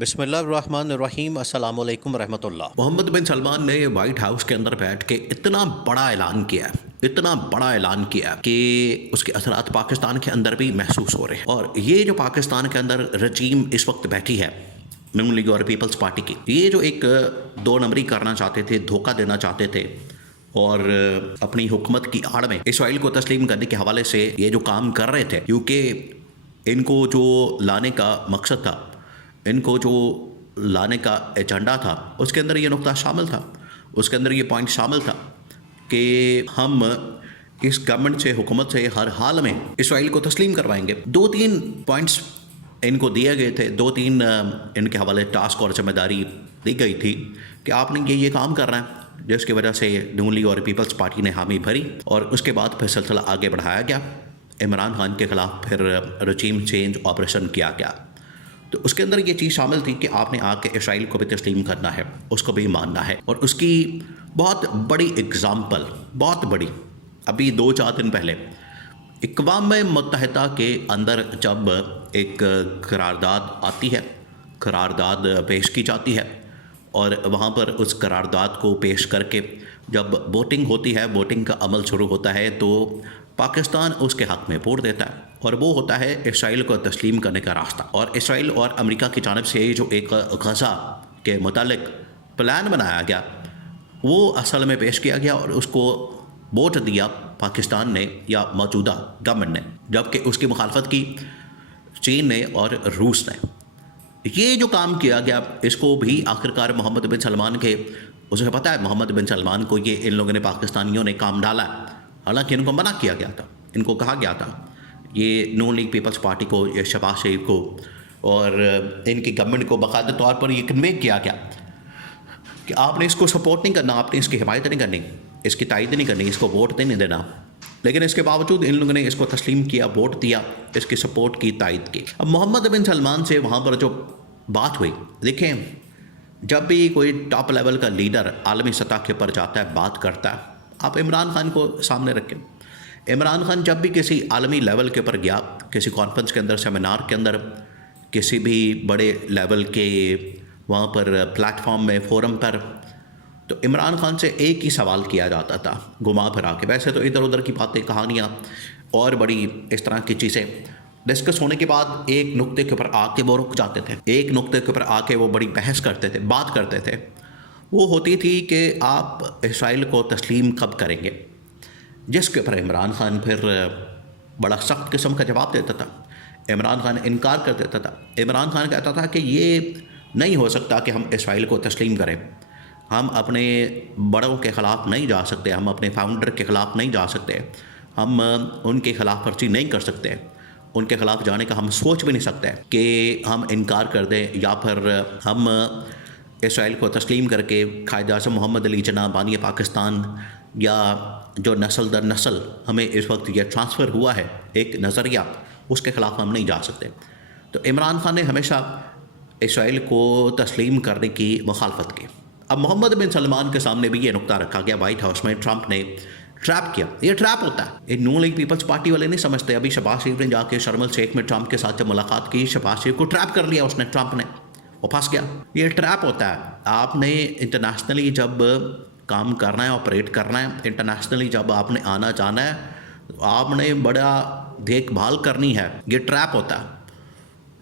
بسم اللہ الرحمن الرحیم، السلام علیکم ورحمۃ اللہ۔ محمد بن سلمان نے وائٹ ہاؤس کے اندر بیٹھ کے اتنا بڑا اعلان کیا کہ اس کے اثرات پاکستان کے اندر بھی محسوس ہو رہے ہیں۔ اور یہ جو پاکستان کے اندر رجیم اس وقت بیٹھی ہے نون لیگ اور پیپلز پارٹی کی، یہ جو ایک دو نمبری کرنا چاہتے تھے، دھوکہ دینا چاہتے تھے اور اپنی حکومت کی آڑ میں اسرائیل کو تسلیم کرنے کے حوالے سے یہ جو کام کر رہے تھے، کیونکہ ان کو جو لانے کا مقصد تھا، ان کو جو لانے کا ایجنڈا تھا، اس کے اندر یہ نقطہ شامل تھا، اس کے اندر یہ پوائنٹ شامل تھا کہ ہم اس گورنمنٹ سے، حکومت سے ہر حال میں اسرائیل کو تسلیم کروائیں گے۔ دو تین پوائنٹس ان کو دیے گئے تھے، دو تین ان کے حوالے ٹاسک اور ذمہ داری دی گئی تھی کہ آپ نے یہ کام کر رہا ہے، جس کی وجہ سے نون لیگ اور پیپلز پارٹی نے حامی بھری اور اس کے بعد پھر سلسلہ آگے بڑھایا گیا۔ عمران خان کے خلاف پھر رجیم چینج آپریشن کیا گیا۔ تو اس کے اندر یہ چیز شامل تھی کہ آپ نے آ کے اسرائیل کو بھی تسلیم کرنا ہے، اس کو بھی ماننا ہے۔ اور اس کی بہت بڑی اگزامپل، بہت بڑی، ابھی 2-4 دن پہلے اقوام متحدہ کے اندر جب ایک قرارداد آتی ہے، قرارداد پیش کی جاتی ہے اور وہاں پر اس قرارداد کو پیش کر کے جب ووٹنگ ہوتی ہے، ووٹنگ کا عمل شروع ہوتا ہے، تو پاکستان اس کے حق میں ووٹ دیتا ہے اور وہ ہوتا ہے اسرائیل کو تسلیم کرنے کا راستہ۔ اور اسرائیل اور امریکہ کی جانب سے جو ایک غزہ کے متعلق پلان بنایا گیا، وہ اصل میں پیش کیا گیا اور اس کو ووٹ دیا پاکستان نے یا موجودہ گورنمنٹ نے، جبکہ اس کی مخالفت کی چین نے اور روس نے۔ یہ جو کام کیا گیا، اس کو بھی آخرکار محمد بن سلمان کے، اسے پتہ ہے محمد بن سلمان کو یہ ان لوگوں نے، پاکستانیوں نے کام ڈالا ہے، حالانکہ ان کو منع کیا گیا تھا، ان کو کہا گیا تھا، یہ نون لیگ پیپلز پارٹی کو، یہ شہباز شریف کو اور ان کی گورنمنٹ کو باقاعدہ طور پر یہ کنوے کیا گیا کہ آپ نے اس کو سپورٹ نہیں کرنا، آپ نے اس کی حمایت نہیں کرنی، اس کی تائید نہیں کرنی، اس کو ووٹ نہیں دینا۔ لیکن اس کے باوجود ان لوگوں نے اس کو تسلیم کیا، ووٹ دیا، اس کی سپورٹ کی، تائید کی۔ اب محمد بن سلمان سے وہاں پر جو بات ہوئی، دیکھیں جب بھی کوئی ٹاپ لیول کا لیڈر عالمی سطح کے اوپر جاتا ہے، بات کرتا ہے، آپ عمران خان کو سامنے رکھیں۔ عمران خان جب بھی کسی عالمی لیول کے اوپر گیا، کسی کانفرنس کے اندر، سیمینار کے اندر، کسی بھی بڑے لیول کے وہاں پر پلیٹ فارم میں، فورم پر، تو عمران خان سے ایک ہی سوال کیا جاتا تھا گھما پھرا کے۔ ویسے تو ادھر ادھر کی باتیں، کہانیاں اور بڑی اس طرح کی چیزیں ڈسکس ہونے کے بعد ایک نقطے کے اوپر آ کے وہ رک جاتے تھے، ایک نقطے کے اوپر آ کے وہ بڑی بحث کرتے تھے، بات کرتے تھے۔ وہ ہوتی تھی کہ آپ اسرائیل کو تسلیم کب کریں گے، جس کے اوپر عمران خان پھر بڑا سخت قسم کا جواب دیتا تھا۔ عمران خان انکار کر دیتا تھا۔ عمران خان کہتا تھا کہ یہ نہیں ہو سکتا کہ ہم اسرائیل کو تسلیم کریں، ہم اپنے بڑوں کے خلاف نہیں جا سکتے، ہم اپنے فاؤنڈر کے خلاف نہیں جا سکتے، ہم ان کے خلاف ورزی نہیں کر سکتے، ان کے خلاف جانے کا ہم سوچ بھی نہیں سکتے کہ ہم انکار کر دیں یا پھر ہم اسرائیل کو تسلیم کر کے قائد اعظم محمد علی جناح بانی پاکستان، یا جو نسل در نسل ہمیں اس وقت یہ ٹرانسفر ہوا ہے ایک نظریہ، اس کے خلاف ہم نہیں جا سکتے۔ تو عمران خان نے ہمیشہ اسرائیل کو تسلیم کرنے کی مخالفت کی۔ اب محمد بن سلمان کے سامنے بھی یہ نقطہ رکھا گیا، وائٹ ہاؤس میں ٹرمپ نے ٹریپ کیا۔ یہ ٹریپ ہوتا ہے، یہ نون لیگ پیپلز پارٹی والے نہیں سمجھتے۔ ابھی شہباز شریف نے جا کے شرم الشیخ میں ٹرمپ کے ساتھ جب ملاقات کی، شہباز شریف کو ٹریپ کر لیا اس نے، ٹرمپ نے، وہ پھنس گیا۔ یہ ٹریپ ہوتا ہے، آپ نے انٹرنیشنلی جب کام کرنا ہے، آپریٹ کرنا ہے، انٹرنیشنلی جب آپ نے آنا جانا ہے، آپ نے بڑا دیکھ بھال کرنی ہے۔ یہ ٹریپ ہوتا ہے۔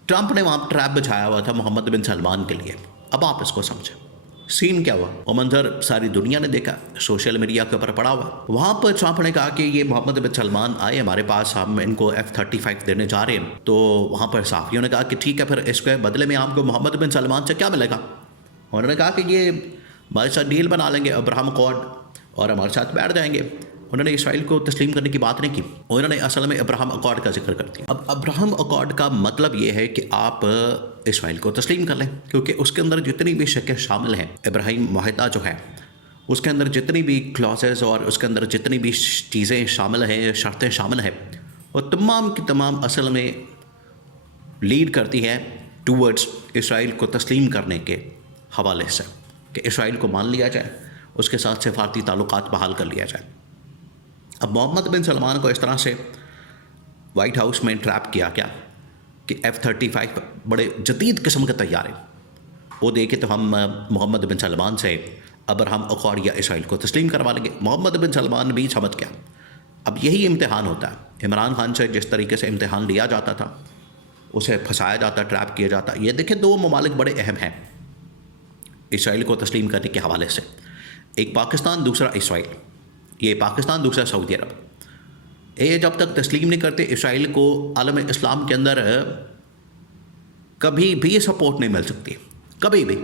ٹرمپ نے وہاں ٹریپ بچھایا ہوا تھا محمد بن سلمان کے لیے۔ اب آپ اس کو سمجھیں، سین کیا ہوا، وہ منظر ساری دنیا نے دیکھا، سوشل میڈیا کے اوپر پڑا ہوا۔ وہاں پر ٹرمپ نے کہا کہ یہ محمد بن سلمان آئے ہمارے پاس، ہم ان کو F-35 دینے جا رہے ہیں۔ تو وہاں پر صحافیوں نے کہا کہ ٹھیک ہے، پھر اس کے بدلے میں آپ کو محمد بن سلمان سے کیا ملے گا؟ انہوں نے کہا کہ یہ ہمارے ساتھ ڈیل بنا لیں گے، ابراہم اکارڈ، اور ہمارے ساتھ بیٹھ جائیں گے۔ انہوں نے اسرائیل کو تسلیم کرنے کی بات نہیں کی، انہوں نے اصل میں ابراہم اکارڈ کا ذکر کر دیا۔ اب ابراہم اکارڈ کا مطلب یہ ہے کہ آپ اسرائیل کو تسلیم کر لیں، کیونکہ اس کے اندر جتنی بھی شرطیں شامل ہیں، ابراہیم معاہدہ جو ہے، اس کے اندر جتنی بھی کلاسز اور اس کے اندر جتنی بھی چیزیں شامل ہیں، شرطیں شامل ہیں، وہ تمام کی تمام اصل میں لیڈ کرتی ہے ٹورڈز اسرائیل کو تسلیم کرنے کے حوالے سے، کہ اسرائیل کو مان لیا جائے، اس کے ساتھ سفارتی تعلقات بحال کر لیا جائے۔ اب محمد بن سلمان کو اس طرح سے وائٹ ہاؤس میں ٹریپ کیا گیا کہ F-35 بڑے جدید قسم کے طیارے، وہ دیکھے تو ہم محمد بن سلمان سے ابراہم اکارڈ یا اسرائیل کو تسلیم کروا لیں گے۔ محمد بن سلمان بھی سمجھ گیا اب یہی امتحان ہوتا ہے۔ عمران خان سے جس طریقے سے امتحان لیا جاتا تھا، اسے پھنسایا جاتا، ٹریپ کیا جاتا۔ یہ دیکھیں دو ممالک بڑے اہم ہیں اسرائیل کو تسلیم کرنے کے حوالے سے، ایک پاکستان، دوسرا اسرائیل۔ یہ پاکستان، دوسرا سعودی عرب۔ یہ جب تک تسلیم نہیں کرتے اسرائیل کو، عالم اسلام کے اندر کبھی بھی سپورٹ نہیں مل سکتی، کبھی بھی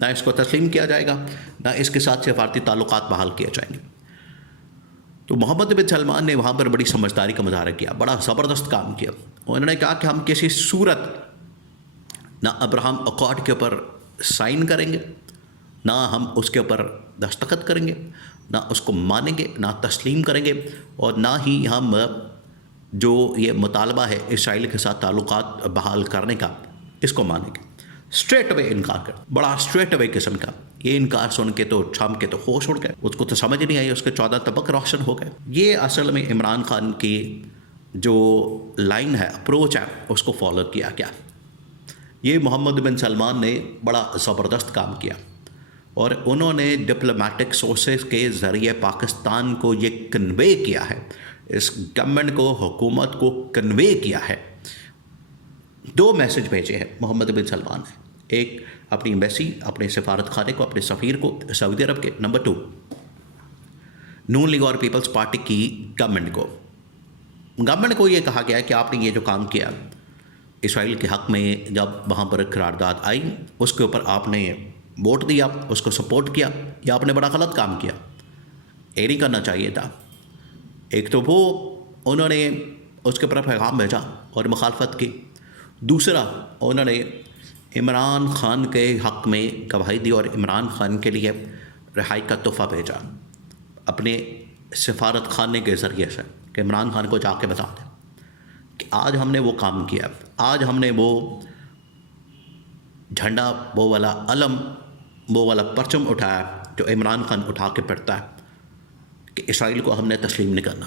نہ اس کو تسلیم کیا جائے گا، نہ اس کے ساتھ سفارتی تعلقات بحال کیے جائیں گے۔ تو محمد بن سلمان نے وہاں پر بڑی سمجھداری کا مظاہرہ کیا، بڑا زبردست کام کیا۔ انہوں نے کہا کہ ہم کسی صورت نہ ابراہم اکارڈ کے اوپر سائن کریں گے، نہ ہم اس کے اوپر دستخط کریں گے، نہ اس کو مانیں گے، نہ تسلیم کریں گے، اور نہ ہی ہم جو یہ مطالبہ ہے اسرائیل کے ساتھ تعلقات بحال کرنے کا، اس کو مانیں گے۔ اسٹریٹ اوے انکار کر، بڑا اسٹریٹ اوے قسم کا۔ یہ انکار سن کے تو چھم کے تو ہوش اڑ گئے، اس کو تو سمجھ نہیں آئی، اس کے 14 طبق روشن ہو گئے۔ یہ اصل میں عمران خان کی جو لائن ہے، اپروچ ہے، اس کو فالو کیا گیا۔ یہ محمد بن سلمان نے بڑا زبردست کام کیا، اور انہوں نے ڈپلومیٹک سورسز کے ذریعے پاکستان کو یہ کنوے کیا ہے، اس گورنمنٹ کو، حکومت کو کنوے کیا ہے۔ دو میسج بھیجے ہیں محمد بن سلمان نے، ایک اپنی ایمبیسی، اپنے سفارت خانے کو، اپنے سفیر کو سعودی عرب کے، نمبر 2 نون لیگ اور پیپلز پارٹی کی گورنمنٹ کو یہ کہا گیا ہے کہ آپ نے یہ جو کام کیا اسرائیل کے حق میں، جب وہاں پر قرارداد آئی اس کے اوپر آپ نے ووٹ دیا، اس کو سپورٹ کیا، یا آپ نے بڑا غلط کام کیا، یہ نہیں کرنا چاہیے تھا۔ ایک تو وہ انہوں نے اس کے اوپر پیغام بھیجا اور مخالفت کی، دوسرا انہوں نے عمران خان کے حق میں گواہی دی اور عمران خان کے لیے رہائی کا تحفہ بھیجا اپنے سفارت خانے کے ذریعے سے، کہ عمران خان کو جا کے بتا دیں کہ آج ہم نے وہ کام کیا، آج ہم نے وہ جھنڈا، وہ والا علم، وہ والا پرچم اٹھایا جو عمران خان اٹھا کے پھرتا ہے کہ اسرائیل کو ہم نے تسلیم نہیں کرنا۔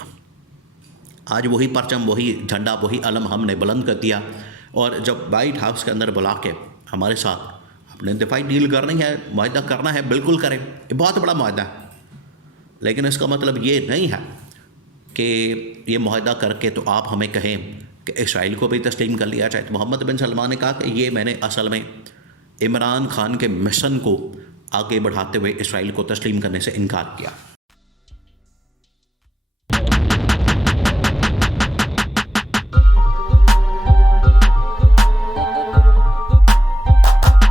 آج وہی پرچم، وہی جھنڈا، وہی علم ہم نے بلند کر دیا، اور جب وائٹ ہاؤس کے اندر بلا کے ہمارے ساتھ اپنے دفاعی ڈیل کرنی ہے، معاہدہ کرنا ہے، بالکل کریں، یہ بہت بڑا معاہدہ ہے، لیکن اس کا مطلب یہ نہیں ہے کہ یہ معاہدہ کر کے تو آپ ہمیں کہیں کہ اسرائیل کو بھی تسلیم کر لیا جائے۔ تو محمد بن سلمان نے کہا کہ یہ میں نے اصل میں عمران خان کے مشن کو آگے بڑھاتے ہوئے اسرائیل کو تسلیم کرنے سے انکار کیا۔